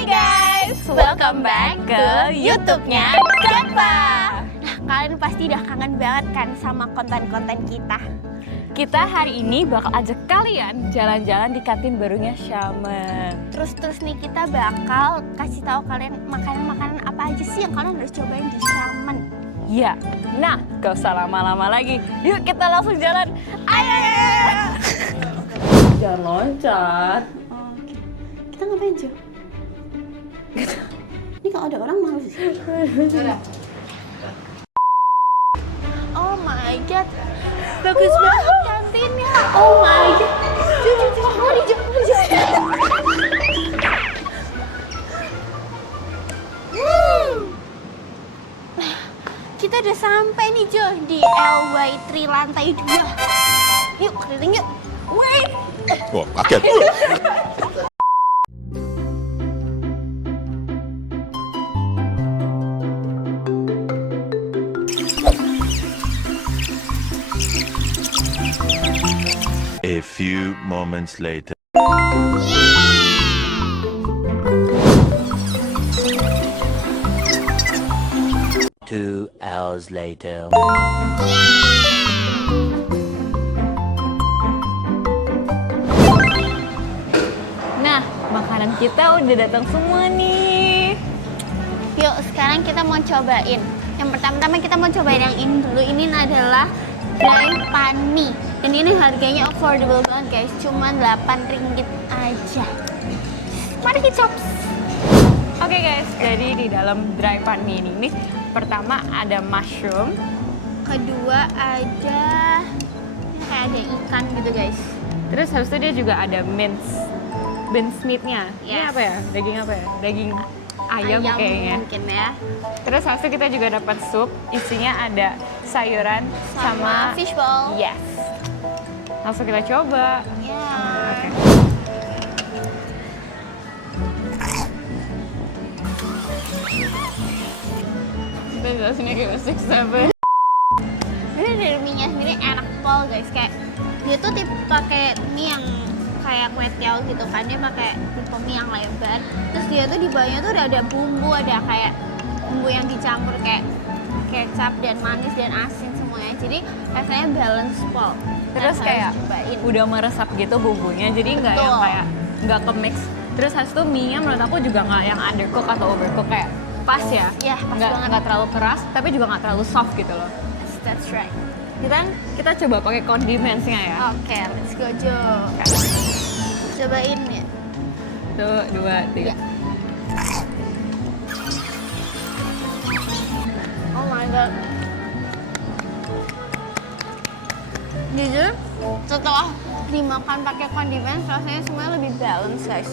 Hai guys, welcome back ke YouTube-nya Keva. Nah, kalian pasti udah kangen banget kan sama konten-konten kita. Kita hari ini bakal ajak kalian jalan-jalan di kantin barunya Shaman. Terus nih kita bakal kasih tahu kalian makanan-makanan apa aja sih yang kalian harus cobain di Shaman. Ya, nah gak usah lama-lama lagi. Yuk kita langsung jalan. Ayo! Jangan loncat. Oke. Kita ngapain, Jo? Ini kalau ada orang malu sih. Oh my god. Bagus banget kantinnya. Oh my god. Jo, mari Jo. Kita udah sampai nih Jo di LY3 lantai 2. Yuk keliling yuk. Wait. Wah, kaget. A few moments later. Two hours later. Nah, makanan kita udah datang semua nih. Yuk, sekarang kita mau cobain. Yang pertama-tama kita mau cobain yang ini dulu. Ini adalah dry pani. Dan ini harganya affordable banget guys. Cuman 8 ringgit aja. Mari kita coba. Oke guys, jadi di dalam dry pan mie ini pertama ada mushroom. Kedua ada kayak ada ikan gitu guys. Terus habis itu dia juga ada mince meat-nya. Ini Yes. apa ya? Daging apa ya? Daging ayam kayaknya. mungkin ya. Terus habis itu kita juga dapat sup, isinya ada sayuran sama fishball. yes. Langsung kita coba. Ya. Oke. Sini kayak 6-7. Ini dari mie-nya sendiri enak pol guys. Kayak dia tuh tipe pakai mie yang kayak kue tiaw gitu kan. Dia pakai tipe mie yang lebar. Terus dia tuh di bawahnya tuh udah ada bumbu, ada kayak bumbu yang dicampur kayak kecap dan manis dan asin semuanya. Jadi rasanya balance pol. Terus kayak udah meresap gitu bumbunya, jadi nggak yang Betul. kayak nggak ke mix. Terus habis itu mie-nya menurut aku juga nggak yang undercook atau overcook, kayak pas ya. Iya, pas banget. Nggak terlalu keras, tapi juga nggak terlalu soft gitu loh. Yes, that's right. Kita coba pakai condimentsnya ya. Oke, let's go Jo. Cobain ya. Tuh, 2, 3. Ya. Oh my god. Jujur, setelah dimakan pakai kondimen, rasanya semuanya lebih balance guys.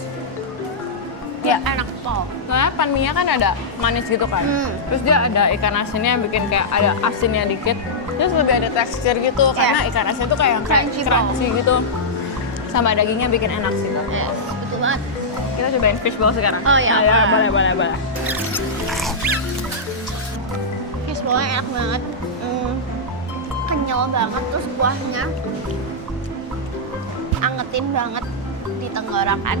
Ya, enak pol. Soalnya pan mie-nya kan ada manis gitu kan. Terus dia ada ikan asinnya bikin kayak ada asinnya dikit. Terus lebih ada tekstur gitu karena ikan asin tuh kayak crunchy gitu. Sama dagingnya bikin enak sih. Yes, betul banget. Kita cobain fishball sekarang. Oh, iya. Ayo, boleh. Fishball-nya enak banget. Kenyal banget, terus kuahnya angetin banget di tenggorokan.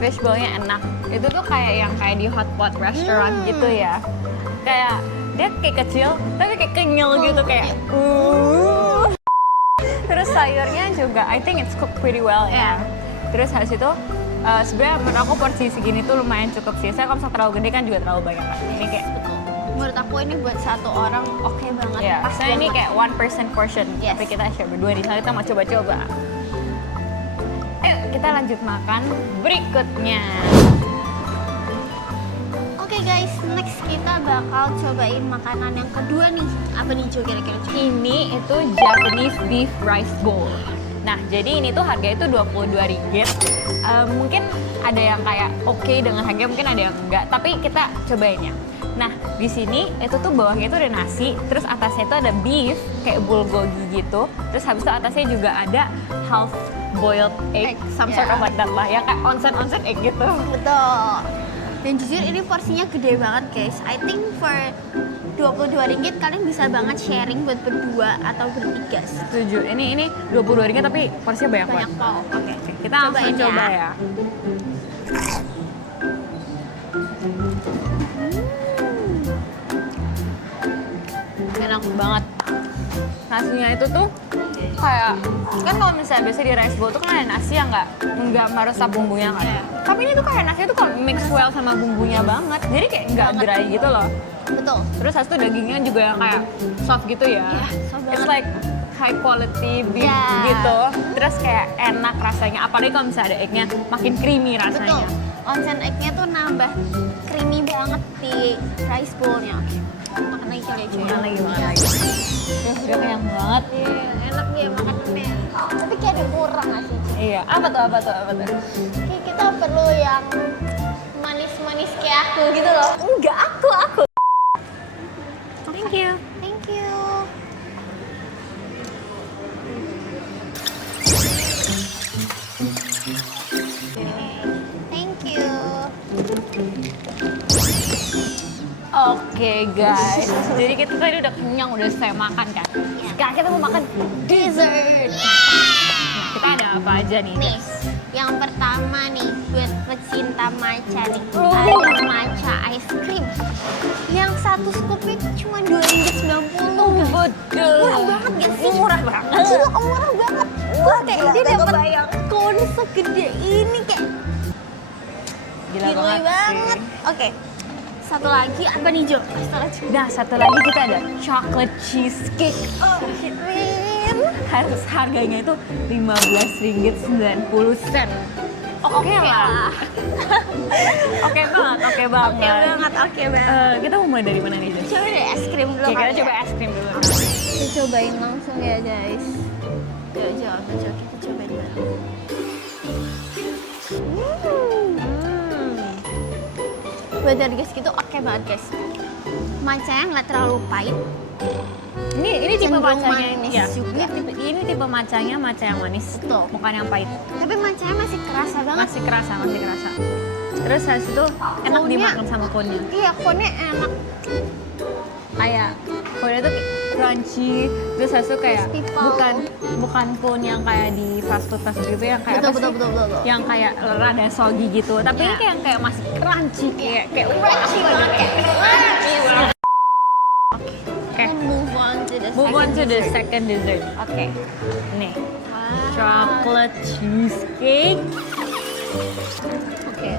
Fishball-nya enak. Itu tuh kayak di hotpot restaurant gitu ya. Kayak dia kayak kecil tapi kayak kenyal gitu kayak. Terus sayurnya juga I think it's cooked pretty well ya. Terus habis itu sebenarnya menurut aku porsi segini tuh lumayan cukup sih. Saya kalau misalnya terlalu gede kan juga terlalu banyak kan. Ini kayak Betul. Menurut aku ini buat satu orang oke banget. ya, Pas saya ini banget. kayak 1% portion. Yes. Tapi kita share berdua di sana, kita mau coba-coba. Ayo kita lanjut makan berikutnya. Oke guys, next kita bakal cobain makanan yang kedua nih. Apa nih Jo kira-kira? Ini itu Japanese beef rice bowl. Nah, jadi ini tuh harganya itu 22 ringgit. Mungkin ada yang kayak oke dengan harga, mungkin ada yang enggak. Tapi kita cobain ya. Nah, di sini itu tuh bawahnya itu ada nasi, terus atasnya itu ada beef kayak bulgogi gitu. Terus habis itu atasnya juga ada half boiled egg, some sort of like that lah, ya kayak onsen egg gitu. Betul. Dan jujur ini porsinya gede banget guys. I think for 22 ringgit kalian bisa banget sharing buat berdua atau bertiga. Setuju. Ini 22 ringgit tapi porsinya banyak Banyak banget. kok. Oke. Kita langsung Cobain ya. coba ya. banget. Nasinya itu tuh kayak, kan kalau misalnya biasa di rice bowl tuh kan ada nasi yang nggak meresap bumbunya kan. Iya. Tapi ini tuh kayak nasinya tuh kok mix well sama bumbunya banget. Jadi kayak nggak dry gitu loh. Betul. Terus habis itu dagingnya juga yang kayak soft gitu ya. Iya, soft It's banget. like high quality beef Iya. gitu. Terus kayak enak rasanya. Apalagi kalau misalnya ada egg-nya makin creamy Betul. rasanya. Onsen egg-nya tuh nambah creamy banget di rice bowl-nya. Oke. Makan lagi kali ya cuy. Makan lagi. Udah kenyang banget. Iya, enak dia makanannya. Tapi kayak ada kurang nggak sih? Cuy? Iya. Apa tuh? Kayak kita perlu yang manis-manis kayak aku gitu loh. Enggak, aku. Thank you. Thank you. Thank you. Oke guys, jadi kita tadi udah kenyang, udah saya makan kan. Sekarang kita mau makan dessert. Nah, kita ada apa aja nih? Nih, yang pertama nih buat pecinta matcha nih. Oh. Ada matcha ice cream. Yang satu scoopnya cuma Rp2,90. Betul. Murah banget gak sih? Murah banget. Gila, murah banget. Wah, kayak gila, dia gak dapat kebayang. cone segede ini kayak Gila gila banget. Oke. Satu lagi apa nih Jo? Nah, satu lagi kita ada chocolate cheesecake. Oh, shit, man. Harganya itu Rp15,90. Oke lah. Oke banget. Oke banget. Kita mau mulai dari mana nih, Jen? Coba deh es krim dulu Oke, kita kali ya. coba es krim dulu. Kita cobain langsung ya guys. Yuk Jo, kita cobain dulu. Buat dari guys gitu oke banget guys. Matchanya nggak terlalu pahit. Ini tipe Cenderung matchanya manis ya. juga. Ini tipe matchanya matcha yang manis. Betul. Bukan yang pahit. Tapi matchanya masih kerasa banget. Masih kerasa. Terus habis itu enak Cone-nya- dimakan sama cone-nya. Iya, cone enak. Kayak cone itu crunchy. Terus habis itu kayak Crispy pau. bukan cone yang kayak di fast food gitu yang kayak apa sih? Betul. Yang kayak rada soggy gitu. Tapi ini Iya. kayak masih crunchy kayak Crunchy banget, kayak crunchy banget. Oke. We'll move on to the Move on to the dessert. second dessert. Oke. Nih, Wow. chocolate cheesecake. Oke.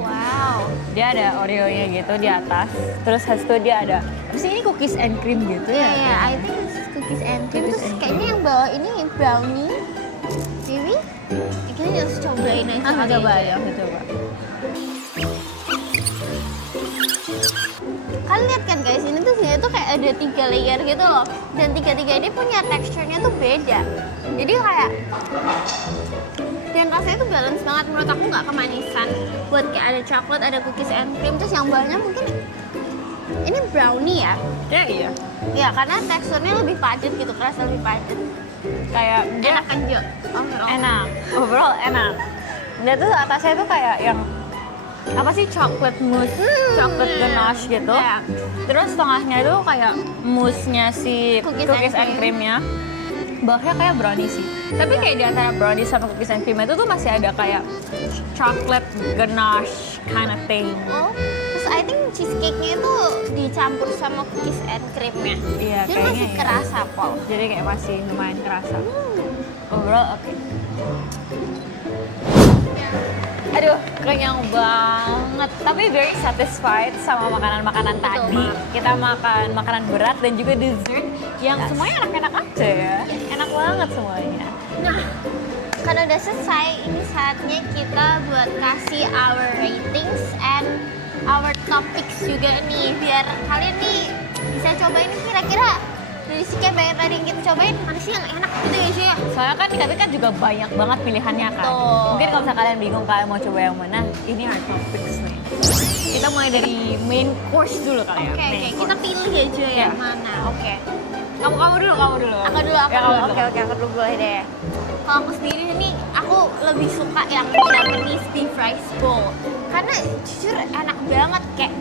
Wow. Dia ada Oreo-nya gitu di atas. Terus habis itu dia ada, apa sih ini cookies and cream gitu Iya, ya? I think it's cookies and cream. Cookies Terus and kayaknya yang bawah ini brownie. Maybe? Kita harus cobain aja. Aku kali coba ya. ya, aku coba. Kalian lihat kan guys, ini tuh sini tuh kayak ada 3 layer gitu loh. Dan tiga-tiga ini punya teksturnya tuh beda. Jadi kayak dan rasanya tuh balance banget menurut aku, nggak kemanisan. Buat kayak ada coklat, ada cookies and cream, terus yang bawahnya mungkin ini brownie ya. Iya. Ya karena teksturnya lebih padat gitu, kerasa lebih padat. Kayak dia Enak kan Jo? Overall. enak. Overall enak. Dia tuh atasnya tuh kayak yang apa sih chocolate mousse, chocolate ganache gitu. Iya. Terus tengahnya itu kayak mousse-nya si Cookies cookies and and cream-nya. Bawahnya kayak brownie sih. Tapi kayak di antara brownie sama cookies and cream itu tuh masih ada kayak chocolate ganache kind of thing. Oh, terus I think cheesecake-nya itu dicampur sama cookies and cream-nya. Iya, Dia kayaknya masih iya. kerasa, Pol. Jadi kayak masih lumayan kerasa. Overall oke. Aduh, kenyang banget. Tapi very satisfied sama makanan-makanan Betul tadi. banget. Kita makan makanan berat dan juga dessert yang semuanya enak-enak aja ya. Enak banget semuanya. Nah, karena udah selesai, ini saatnya kita buat kasih our ratings and our topics juga nih. Biar kalian nih bisa cobain kira-kira dari sekian banyak tadi yang kita cobain, mana sih yang enak gitu ya sih ya? Soalnya kan tapi kan juga banyak banget pilihannya kan. Betul. Mungkin kalau misalnya kalian bingung kalian mau coba yang mana, ini our topics nih. Kita mulai dari main course dulu kali ya. Oke, Main kita course. pilih ya Jo Ya. yang mana. Oke. Kamu dulu. Aku dulu. Ya, kamu dulu. Oke, aku dulu boleh deh. Kalau aku sendiri nih, aku lebih suka yang Japanese beef rice bowl. Karena jujur enak banget, kayak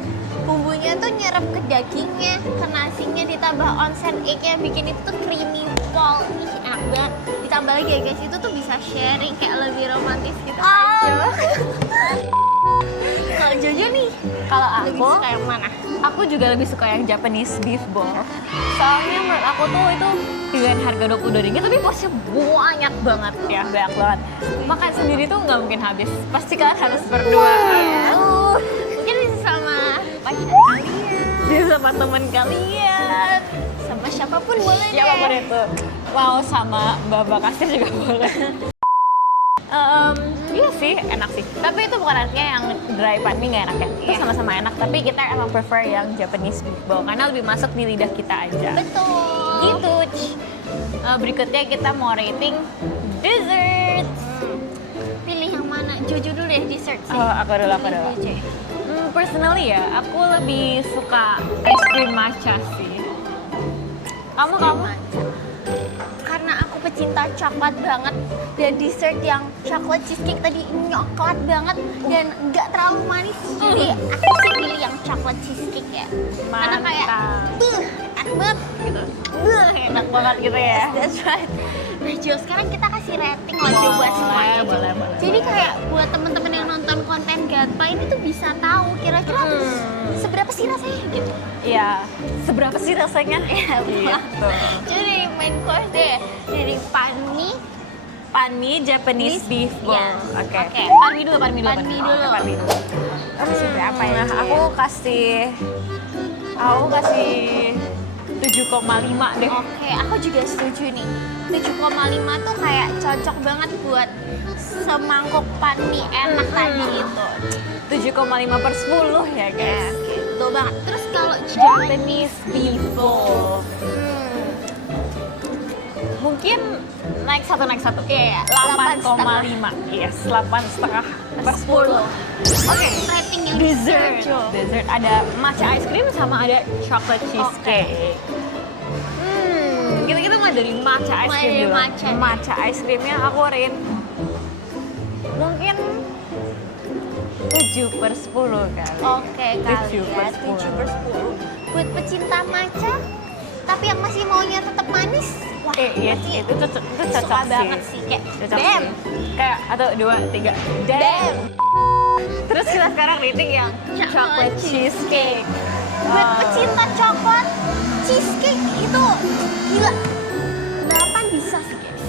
bumbunya tuh nyerap ke dagingnya, ke nasinya, ditambah onsen egg-nya, bikin itu tuh creamy ball. Ih, enak banget. Ditambah lagi ya guys, itu tuh bisa sharing kayak lebih romantis gitu kan Jo. Kalau Jojo nih, Kalau Lebih aku, suka yang mana? aku juga lebih suka yang Japanese beef bowl. Soalnya menurut aku tuh itu dengan harga 22 ringgit tapi porsinya banyak banget ya, banyak banget. Makan sendiri tuh nggak mungkin habis. Pasti kalian harus berdua. Mungkin bisa sama pacar kalian, Bisa sama teman kalian. sama siapapun boleh deh. Siapapun itu. Mau sama Mbak Kasir juga boleh. Iya sih, enak sih. Tapi itu bukan artinya yang dry pan mie nggak enak ya. Itu Iya. sama-sama enak, tapi kita emang prefer yang Japanese beef bowl karena lebih masuk di lidah kita aja. Betul. Gitu. Berikutnya kita mau rating dessert. Pilih yang mana? Jojo dulu deh dessert sih. Aku dulu. Jojo. Personally ya, aku lebih suka ice cream matcha sih. Kamu? Karena aku pecinta coklat banget, dan dessert yang coklat cheesecake tadi nyoklat banget dan nggak terlalu manis, jadi aku sih pilih yang coklat cheesecake ya. Karena kayak enak banget gitu. Enak banget gitu ya. That's right. Nah Jo, sekarang kita kasih rating lah coba semuanya Jo. boleh. Jadi kayak buat temen-temen yang nonton konten Gatpa ini tuh bisa tahu kira-kira seberapa sih rasanya gitu. Iya, seberapa sih rasanya? Iya, Gitu. Jadi dari main course deh, dari pan mie, Pan mie Japanese beef bowl. Yes. Oke. Oke. Pan mie dulu. Pan mie dulu. Oke, pan mie dulu. Kasih berapa ya, Nah, Ci? aku kasih 7,5 deh. Oke, aku juga setuju nih. 7,5 tuh kayak cocok banget buat semangkuk pan mie enak tadi itu. 7,5/10 ya guys. Betul banget. Terus kalau Japanese beef bowl. mungkin Naik satu. Iya, 8,5. Yes, 8,5/10. Oke, rating yang Dessert. Jo. Dessert ada matcha ice cream sama ada chocolate cheesecake. Kita mulai dari matcha ice Mulai cream dari dulu. matcha nih. Matcha ice creamnya aku rin mungkin 7/10 kali. Oke, 7/10. kalian 7/10. Buat pecinta matcha, tapi yang masih maunya tetap manis, wah, Yes, pasti itu cocok suka banget sih. Kayak, Cocok damn, sih. Kayak 1, 2, 3. damn. Terus kita sekarang rating yang chocolate cheesecake. Buat pecinta coklat, cheesecake itu gila. 8 bisa sih guys.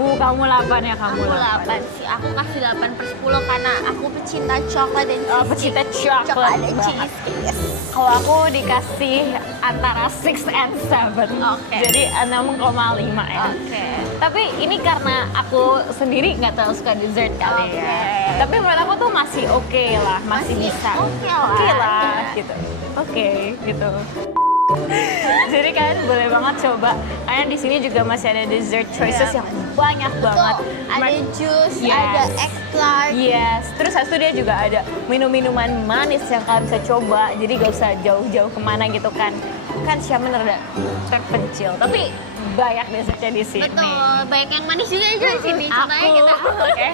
Kamu 8 ya, kamu Aku 8 sih, aku kasih 8/10 karena aku pecinta coklat dan cheesecake. Pecinta coklat dan banget. cheesecake. Yes. Kalau aku dikasih antara 6 and 7. Oke. Jadi 6,5 ya. Oke. Tapi ini karena aku sendiri nggak terlalu suka dessert kali Oke. ya. Tapi menurut aku tuh masih oke lah, masih bisa. oke lah. Oke lah, Ya. gitu. Oke, gitu. Jadi kalian boleh banget coba. Karena di sini juga masih ada dessert choices Iya. yang banyak banget. Betul. Ada jus, Yes. ada extra. Yes, terus habis itu dia juga ada minum-minuman manis yang kalian bisa coba. Jadi gak usah jauh-jauh kemana gitu kan. Kan Xiamen rada terpencil, tapi banyak dessertnya di sini. Betul, baik yang manis juga aja di sini. Contohnya kita. Oke.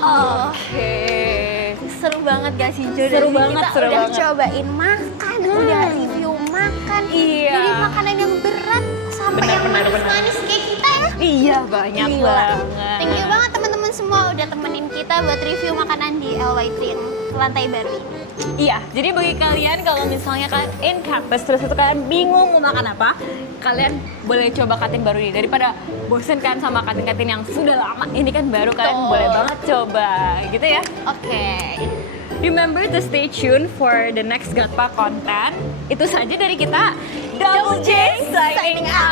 Oke. Seru banget gak sih Jo? Seru Dari banget, kita seru udah banget. cobain makan, udah review makan. Iya. Dari makanan yang berat sampai Benar, yang benar, benar. manis-manis kayak kita ya. Iya, banyak Gila. banget. Thank you banget teman-teman semua udah temenin kita buat review makanan di LY3 yang lantai baru ini. Iya, jadi bagi kalian kalau misalnya kalian in campus terus itu kalian bingung mau makan apa, kalian boleh coba kantin baru ini daripada bosen kan sama kantin-kantin yang sudah lama. Ini kan baru, kalian Betul. boleh banget coba, gitu ya. Oke. Remember to stay tuned for the next Gatpa content. Itu saja dari kita. Double J signing out.